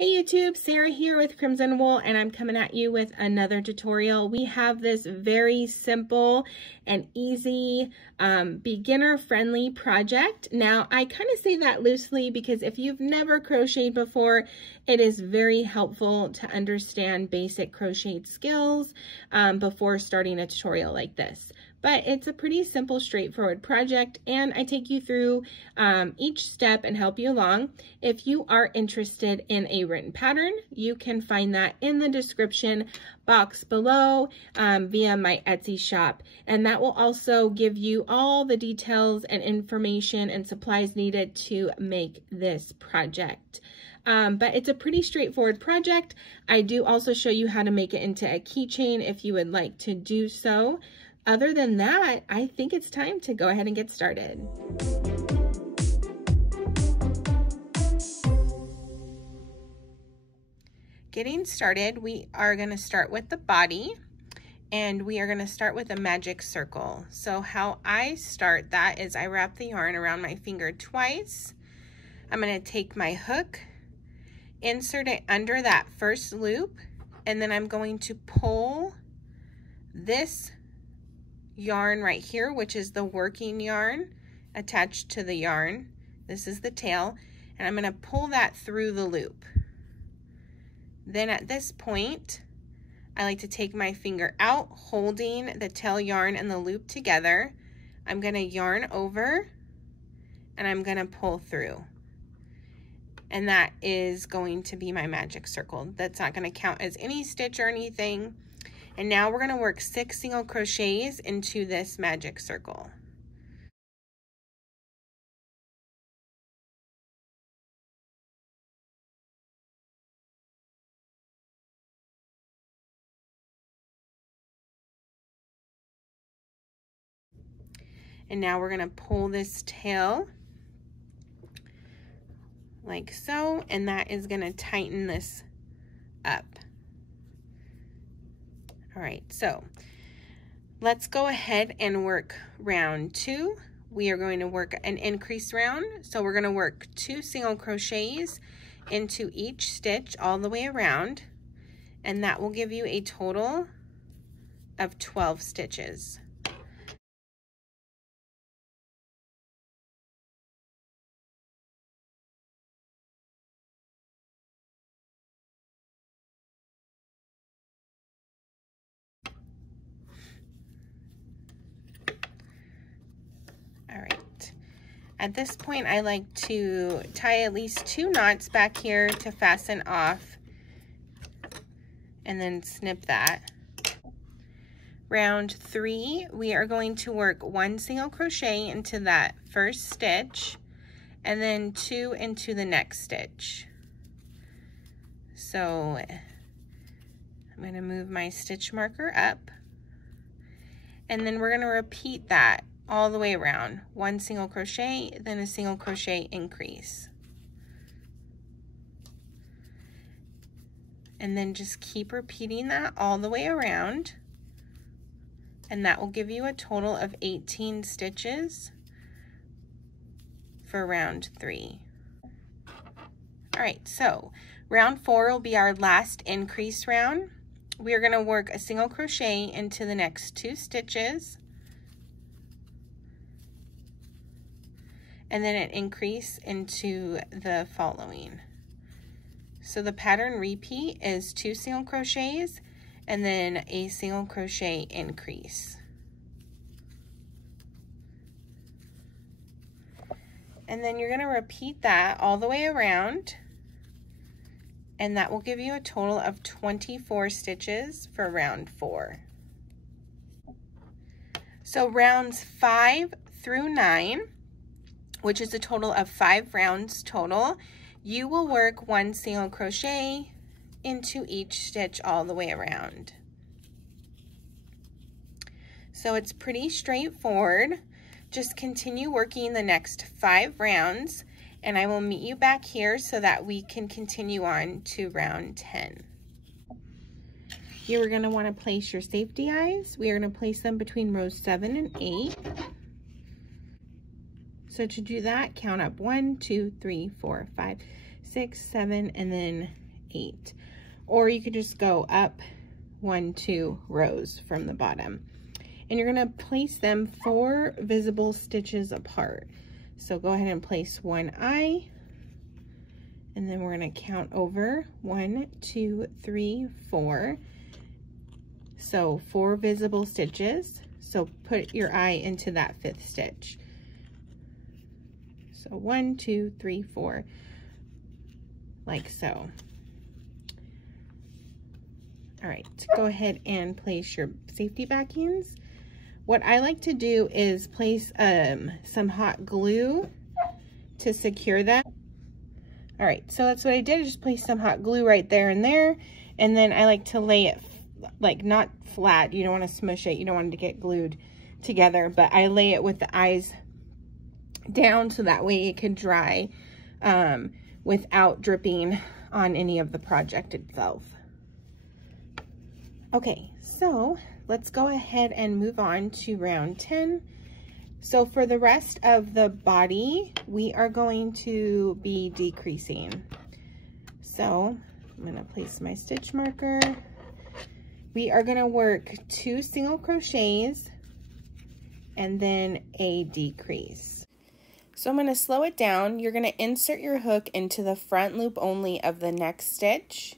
Hey YouTube, Sarah here with Crimson Wool, and I'm coming at you with another tutorial. We have this very simple and easy beginner-friendly project. Now, I kind of say that loosely because if you've never crocheted before, it is very helpful to understand basic crochet skills before starting a tutorial like this. But it's a pretty simple, straightforward project, and I take you through each step and help you along. If you are interested in a written pattern, you can find that in the description box below via my Etsy shop, and that will also give you all the details and information and supplies needed to make this project. But it's a pretty straightforward project. I do also show you how to make it into a keychain if you would like to do so. Other than that, I think it's time to go ahead and get started. Getting started, we are going to start with the body, and we are going to start with a magic circle. So how I start that is I wrap the yarn around my finger twice. I'm going to take my hook, insert it under that first loop, and then I'm going to pull this yarn right here, which is the working yarn attached to the yarn. This is the tail, and I'm going to pull that through the loop. Then at this point, I like to take my finger out, holding the tail yarn and the loop together. I'm going to yarn over, and I'm going to pull through. And that is going to be my magic circle. That's not going to count as any stitch or anything. And now we're going to work 6 single crochets into this magic circle. And now we're going to pull this tail like so, and that is going to tighten this up. All right, so let's go ahead and work round 2. We are going to work an increase round. So we're going to work 2 single crochets into each stitch all the way around, and that will give you a total of 12 stitches. All right, at this point I like to tie at least 2 knots back here to fasten off and then snip that. Round 3, we are going to work 1 single crochet into that first stitch and then 2 into the next stitch. So I'm going to move my stitch marker up, and then we're going to repeat that all the way around. 1 single crochet, then a single crochet increase. And then just keep repeating that all the way around, and that will give you a total of 18 stitches for round 3. All right, so round 4 will be our last increase round. We are going to work a single crochet into the next 2 stitches, and then an increase into the following. So the pattern repeat is 2 single crochets and then a single crochet increase. And then you're going to repeat that all the way around, and that will give you a total of 24 stitches for round 4. So rounds 5 through 9, which is a total of 5 rounds total, you will work 1 single crochet into each stitch all the way around. So it's pretty straightforward. Just continue working the next 5 rounds, and I will meet you back here so that we can continue on to round 10. You are going to want to place your safety eyes. We are going to place them between rows 7 and 8. So to do that, count up 1, 2, 3, 4, 5, 6, 7, and then 8. Or you could just go up 1, 2 rows from the bottom. And you're gonna place them 4 visible stitches apart. So go ahead and place one eye, and then we're gonna count over 1, 2, 3, 4. So 4 visible stitches. So put your eye into that 5th stitch. So 1, 2, 3, 4, like so. All right, go ahead and place your safety backings. What I like to do is place some hot glue to secure that. All right, so that's what I did, just place some hot glue right there and there. And then I like to lay it like not flat. You don't want to smush it. You don't want it to get glued together, but I lay it with the eyes down so that way it can dry without dripping on any of the project itself. Okay, so let's go ahead and move on to round 10. So for the rest of the body, we are going to be decreasing. So I'm gonna place my stitch marker. We are gonna work 2 single crochets and then a decrease. So I'm gonna slow it down. You're gonna insert your hook into the front loop only of the next stitch,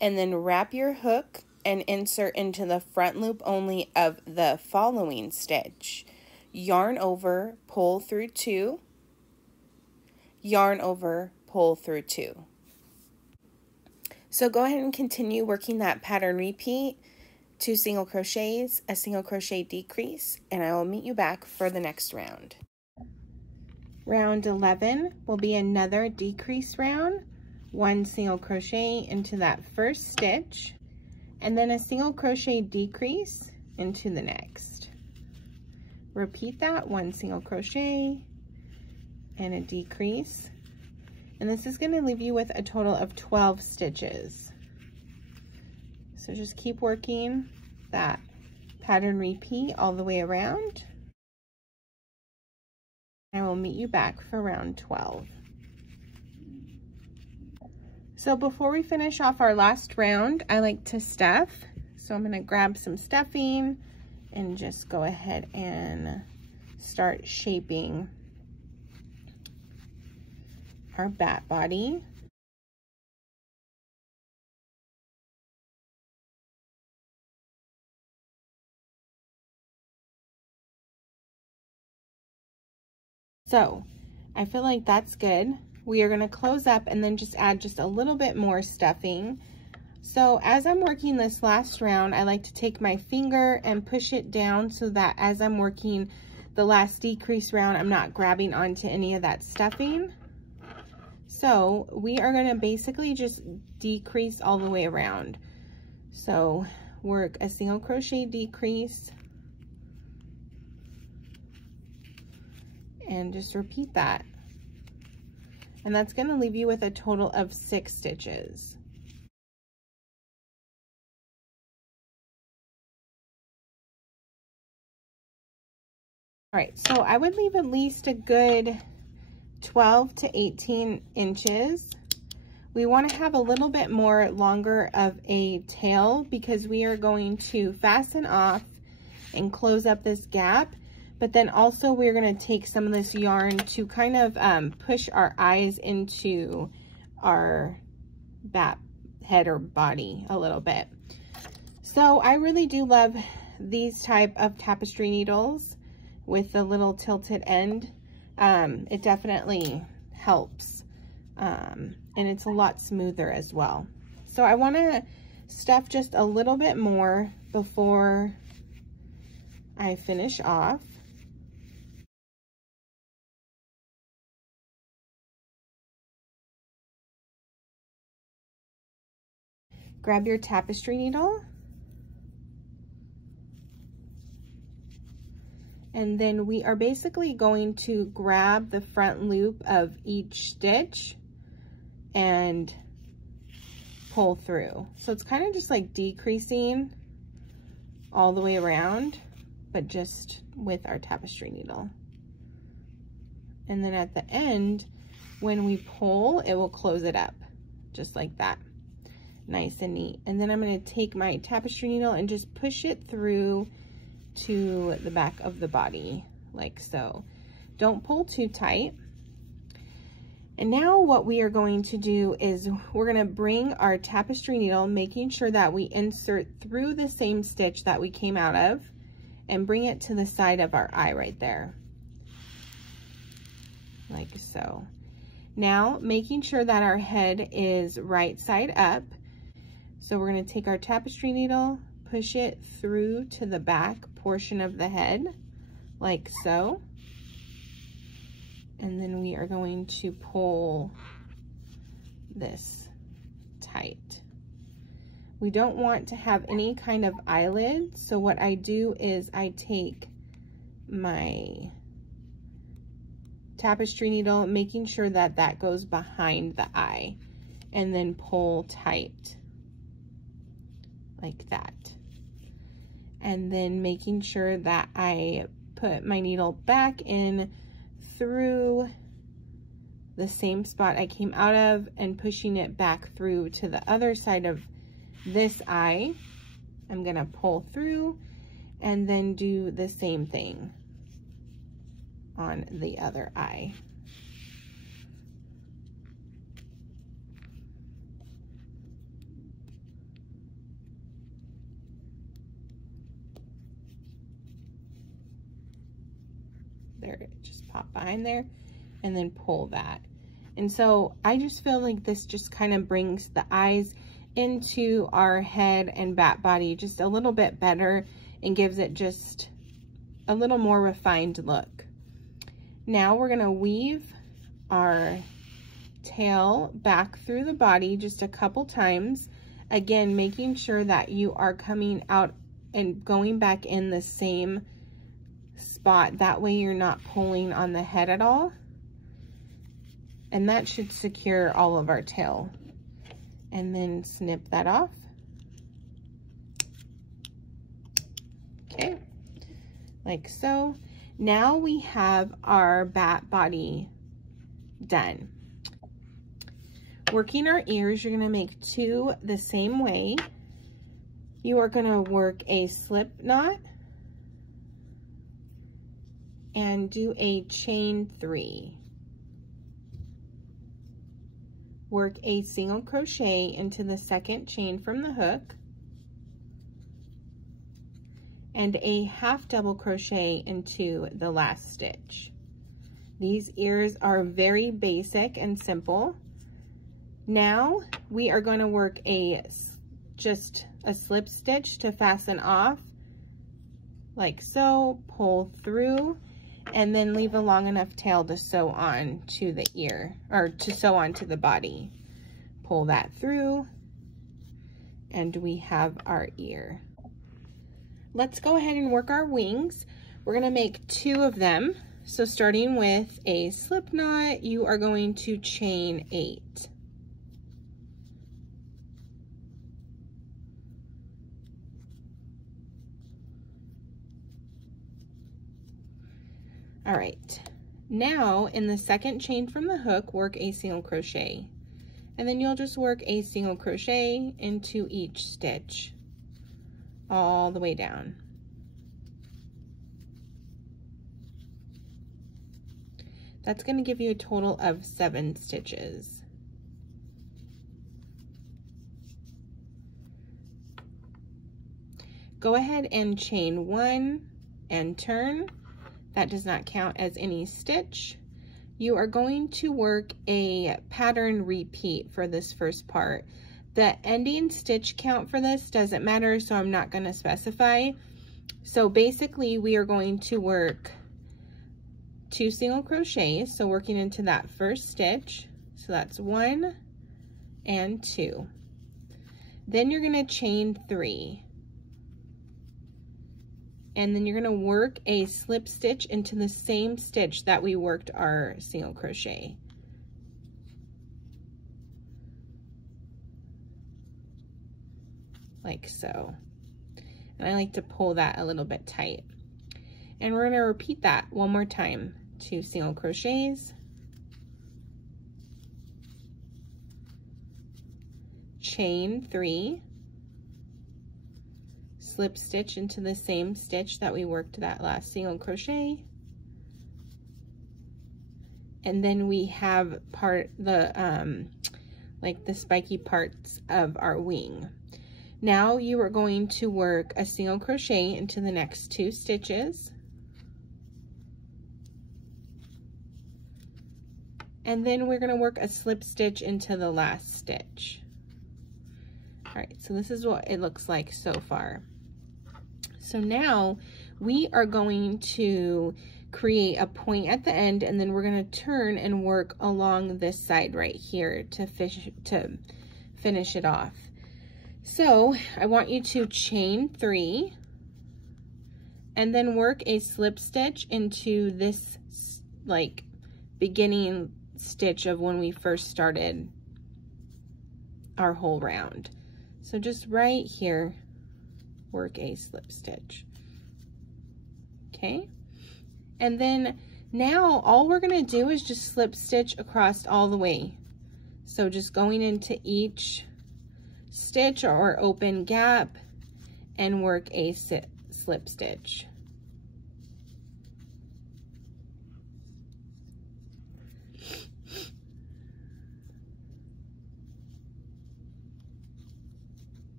and then wrap your hook and insert into the front loop only of the following stitch. Yarn over, pull through 2, yarn over, pull through 2. So go ahead and continue working that pattern repeat, 2 single crochets, a single crochet decrease, and I will meet you back for the next round. Round 11 will be another decrease round, 1 single crochet into that first stitch, and then a single crochet decrease into the next. Repeat that, 1 single crochet and a decrease. And this is going to leave you with a total of 12 stitches. So just keep working that pattern repeat all the way around. I will meet you back for round 12. So before we finish off our last round, I like to stuff. So I'm going to grab some stuffing and just go ahead and start shaping our bat body. So I feel like that's good. We are going to close up and then just add just a little bit more stuffing. So as I'm working this last round, I like to take my finger and push it down so that as I'm working the last decrease round, I'm not grabbing onto any of that stuffing. So we are going to basically just decrease all the way around. So work a single crochet decrease and just repeat that. And that's going to leave you with a total of 6 stitches. All right, so I would leave at least a good 12 to 18 inches. We want to have a little bit more longer of a tail because we are going to fasten off and close up this gap. But then also we're going to take some of this yarn to kind of push our eyes into our bat head or body a little bit. So I really do love these type of tapestry needles with the little tilted end. It definitely helps, and it's a lot smoother as well. So I want to stuff just a little bit more before I finish off. Grab your tapestry needle, and then we are basically going to grab the front loop of each stitch and pull through. So it's kind of just like decreasing all the way around, but just with our tapestry needle. And then at the end, when we pull, it will close it up just like that. nice and neat. And then I'm going to take my tapestry needle and just push it through to the back of the body, like so. Don't pull too tight. And now what we are going to do is we're going to bring our tapestry needle, making sure that we insert through the same stitch that we came out of, and bring it to the side of our eye right there, like so. Now, making sure that our head is right side up. So we're going to take our tapestry needle, push it through to the back portion of the head, like so. And then we are going to pull this tight. We don't want to have any kind of eyelid, so what I do is I take my tapestry needle, making sure that that goes behind the eye, and then pull tight like that. And then making sure that I put my needle back in through the same spot I came out of and pushing it back through to the other side of this eye. I'm gonna pull through and then do the same thing on the other eye. There, it just popped behind there, and then pull that. And so I just feel like this just kind of brings the eyes into our head and bat body just a little bit better and gives it just a little more refined look. Now we're gonna weave our tail back through the body just a couple times. Again, making sure that you are coming out and going back in the same spot. That way you're not pulling on the head at all. And that should secure all of our tail. And then snip that off. Okay, like so. Now we have our bat body done. Working our ears, you're gonna make two the same way. You are gonna work a slip knot and do a chain 3. Work a single crochet into the second chain from the hook and a half double crochet into the last stitch. These ears are very basic and simple. Now we are going to work just a slip stitch to fasten off, like so, pull through, and then leave a long enough tail to sew on to the ear, or to sew onto the body. Pull that through, and we have our ear. Let's go ahead and work our wings. We're gonna make 2 of them. So starting with a slip knot, you are going to chain 8. All right, now in the second chain from the hook, work a single crochet, and then you'll just work a single crochet into each stitch all the way down. That's going to give you a total of 7 stitches. Go ahead and chain 1 and turn. That does not count as any stitch. You are going to work a pattern repeat for this first part. The ending stitch count for this doesn't matter, so I'm not going to specify. So basically we are going to work 2 single crochets, so working into that first stitch. So that's 1 and 2. Then you're going to chain 3. And then you're going to work a slip stitch into the same stitch that we worked our single crochet. Like so. And I like to pull that a little bit tight. And we're going to repeat that one more time. 2 single crochets, chain 3, slip stitch into the same stitch that we worked that last single crochet, and then we have like the spiky parts of our wing. Now you are going to work a single crochet into the next 2 stitches, and then we're going to work a slip stitch into the last stitch. All right, so this is what it looks like so far. So now we are going to create a point at the end, and then we're going to turn and work along this side right here to finish it off. So I want you to chain 3 and then work a slip stitch into this like beginning stitch of when we first started our whole round. So just right here, work a slip stitch. Okay, and then now all we're going to do is just slip stitch across all the way. So just going into each stitch or open gap and work a slip stitch.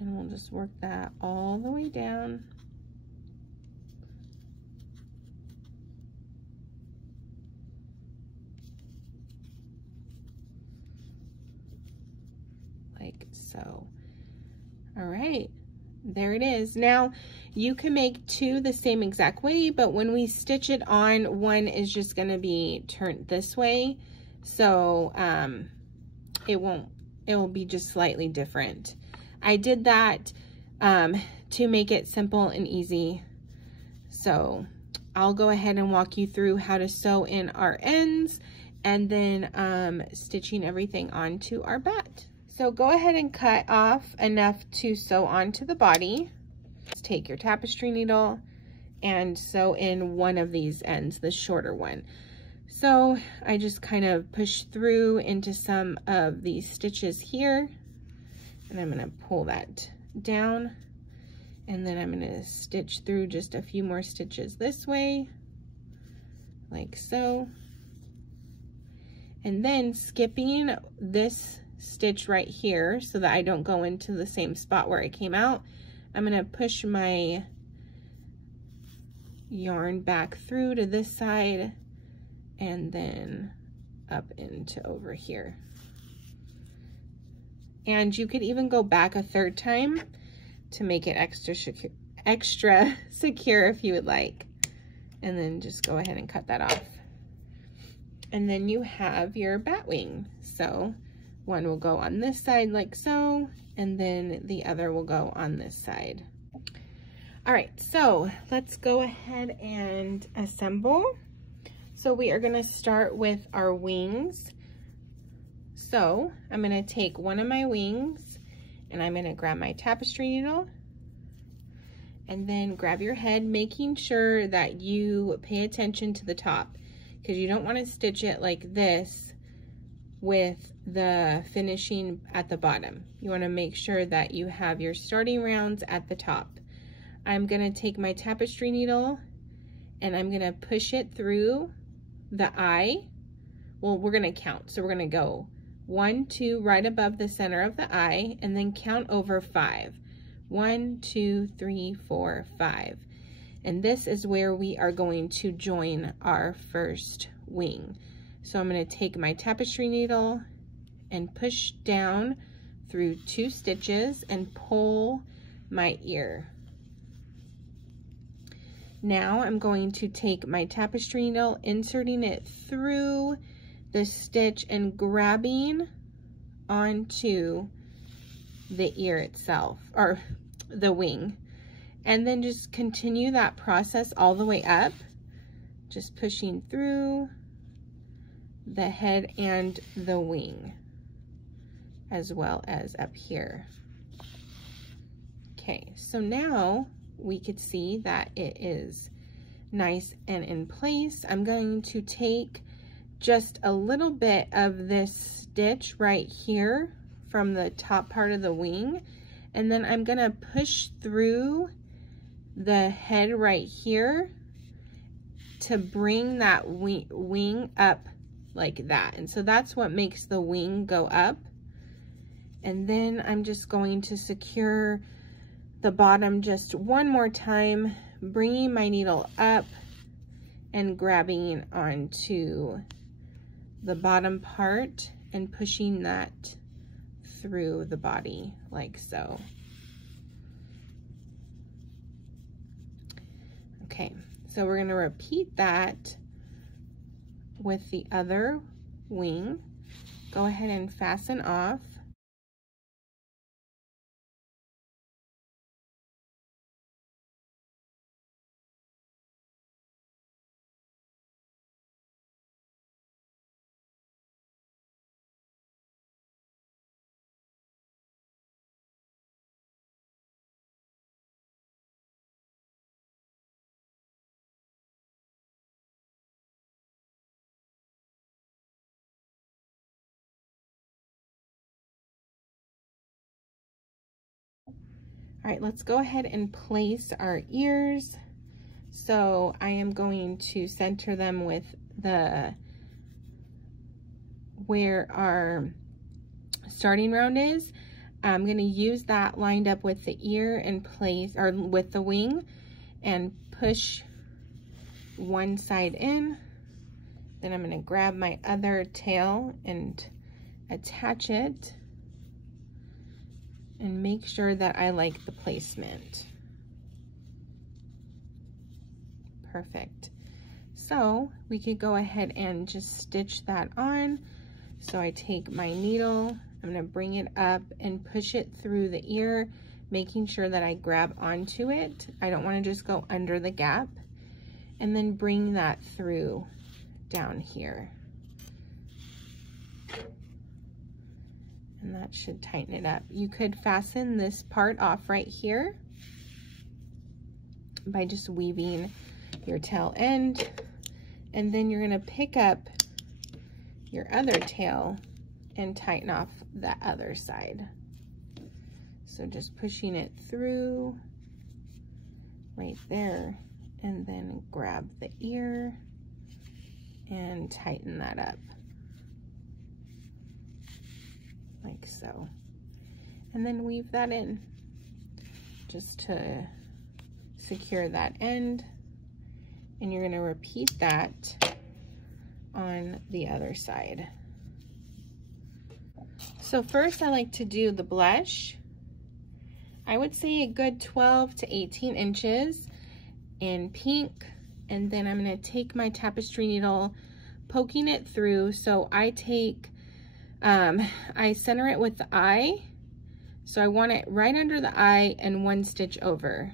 And we'll just work that all the way down. Like so. All right, there it is. Now you can make 2 the same exact way, but when we stitch it on, one is just going to be turned this way. So it will be just slightly different. I did that to make it simple and easy. So I'll go ahead and walk you through how to sew in our ends and then stitching everything onto our bat. So go ahead and cut off enough to sew onto the body. Just take your tapestry needle and sew in one of these ends, the shorter one. So I just kind of push through into some of these stitches here, and I'm going to pull that down, and then I'm going to stitch through just a few more stitches this way, like so. And then skipping this stitch right here so that I don't go into the same spot where I came out, I'm going to push my yarn back through to this side and then up into over here. And you could even go back a third time to make it extra secure if you would like. And then just go ahead and cut that off. And then you have your bat wing. So one will go on this side like so, and then the other will go on this side. All right, so let's go ahead and assemble. So we are gonna start with our wings. So I'm gonna take one of my wings and I'm gonna grab my tapestry needle and then grab your head, making sure that you pay attention to the top, because you don't wanna stitch it like this with the finishing at the bottom. You wanna make sure that you have your starting rounds at the top. I'm gonna take my tapestry needle and I'm gonna push it through the eye. Well, we're gonna count. So we're gonna go 1, 2, right above the center of the eye, and then count over 5. 1, 2, 3, 4, 5. And this is where we are going to join our first wing. So I'm gonna take my tapestry needle and push down through 2 stitches and pull my ear. Now I'm going to take my tapestry needle, inserting it through the stitch and grabbing onto the ear itself, or the wing. And then just continue that process all the way up, just pushing through the head and the wing, as well as up here. Okay, so now we could see that it is nice and in place. I'm going to take just a little bit of this stitch right here from the top part of the wing, and then I'm gonna push through the head right here to bring that wing up like that. And so that's what makes the wing go up. And then I'm just going to secure the bottom just one more time, bringing my needle up and grabbing onto the bottom part and pushing that through the body like so. Okay, so we're going to repeat that with the other wing. Go ahead and fasten off. All right, let's go ahead and place our ears. So I am going to center them with where our starting round is. I'm going to use that lined up with the ear and place, or with the wing, and push one side in. Then I'm going to grab my other tail and attach it, and make sure that I like the placement. Perfect. So we could go ahead and just stitch that on. So I take my needle, I'm gonna bring it up and push it through the ear, making sure that I grab onto it. I don't wanna just go under the gap. And then bring that through down here. And that should tighten it up. You could fasten this part off right here by just weaving your tail end, and then you're gonna pick up your other tail and tighten off the other side. So just pushing it through right there, and then grab the ear and tighten that up. Like so. And then weave that in just to secure that end. And you're going to repeat that on the other side. So first I like to do the blush. I would say a good 12 to 18 inches in pink. And then I'm going to take my tapestry needle, poking it through. So I take I center it with the eye, so I want it right under the eye and one stitch over.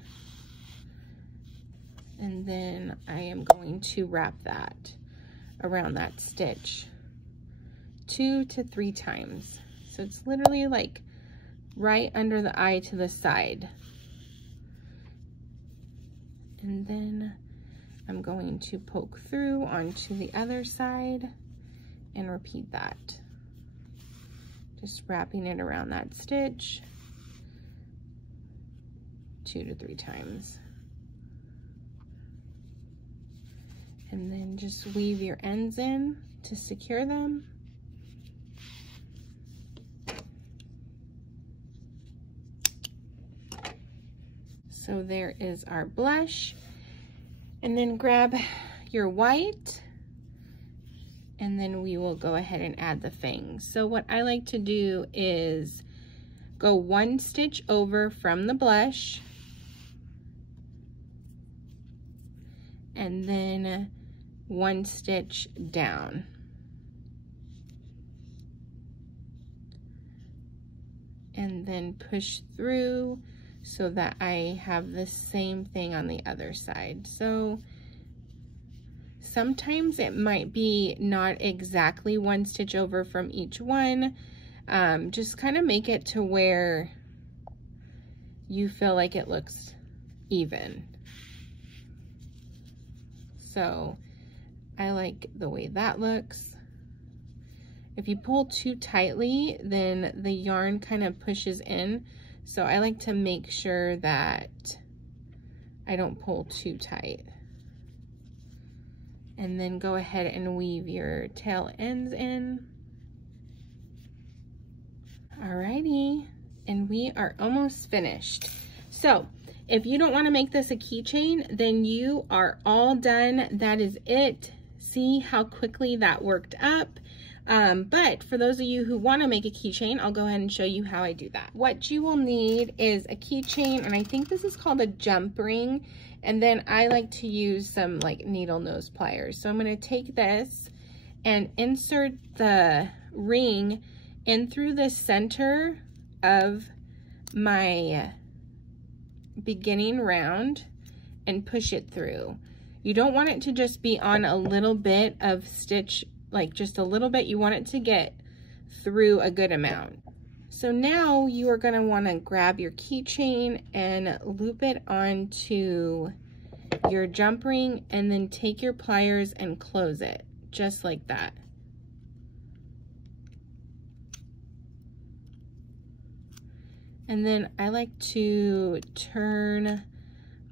And then I am going to wrap that around that stitch 2 to 3 times. So it's literally like right under the eye to the side. And then I'm going to poke through onto the other side and repeat that. Just wrapping it around that stitch 2 to 3 times. And then just weave your ends in to secure them. So there is our blush. And then grab your white, and then we will go ahead and add the fangs. So what I like to do is go 1 stitch over from the blush, and then 1 stitch down. And then push through so that I have the same thing on the other side. So sometimes it might be not exactly 1 stitch over from each one. Just kind of make it to where you feel like it looks even. So I like the way that looks. If you pull too tightly, then the yarn kind of pushes in. So I like to make sure that I don't pull too tight. And then go ahead and weave your tail ends in. Alrighty, and we are almost finished. So if you don't want to make this a keychain, then you are all done. That is it. See how quickly that worked up. But for those of you who want to make a keychain, I'll go ahead and show you how I do that. What you will need is a keychain, and I think this is called a jump ring. And then I like to use some like needle nose pliers. So I'm going to take this and insert the ring in through the center of my beginning round and push it through. You don't want it to just be on a little bit of stitch, like just a little bit. You want it to get through a good amount. So now you are going to want to grab your keychain and loop it onto your jump ring, and then take your pliers and close it just like that. And then I like to turn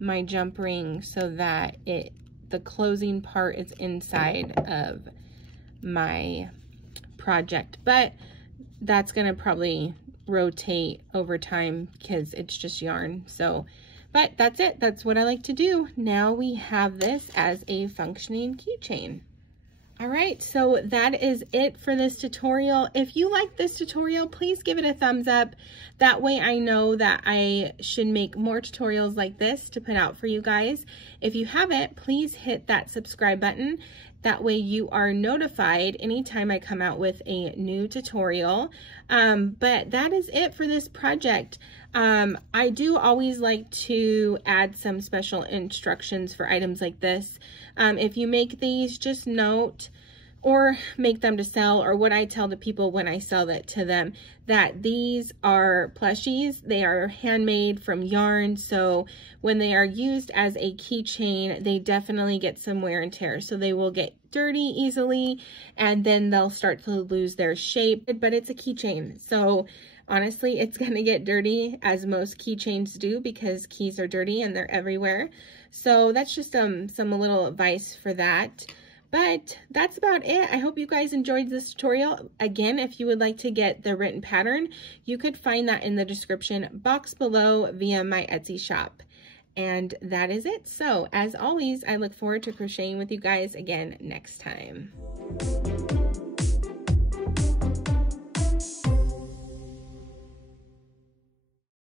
my jump ring so that the closing part is inside of my project, but that's gonna probably rotate over time because it's just yarn. So, but that's it. That's what I like to do. Now we have this as a functioning keychain. All right, so that is it for this tutorial. If you like this tutorial, please give it a thumbs up. That way I know that I should make more tutorials like this to put out for you guys. If you haven't, please hit that subscribe button. That way you are notified anytime I come out with a new tutorial. But that is it for this project. I do always like to add some special instructions for items like this. If you make these, just note or make them to sell, or what I tell the people when I sell that to them, that these are plushies. They are handmade from yarn, so when they are used as a keychain, they definitely get some wear and tear. So they will get dirty easily, and then they'll start to lose their shape, but it's a keychain. So honestly, it's gonna get dirty, as most keychains do, because keys are dirty and they're everywhere. So that's just some little advice for that. But that's about it. I hope you guys enjoyed this tutorial. Again, if you would like to get the written pattern, you could find that in the description box below via my Etsy shop. And that is it. So as always, I look forward to crocheting with you guys again next time.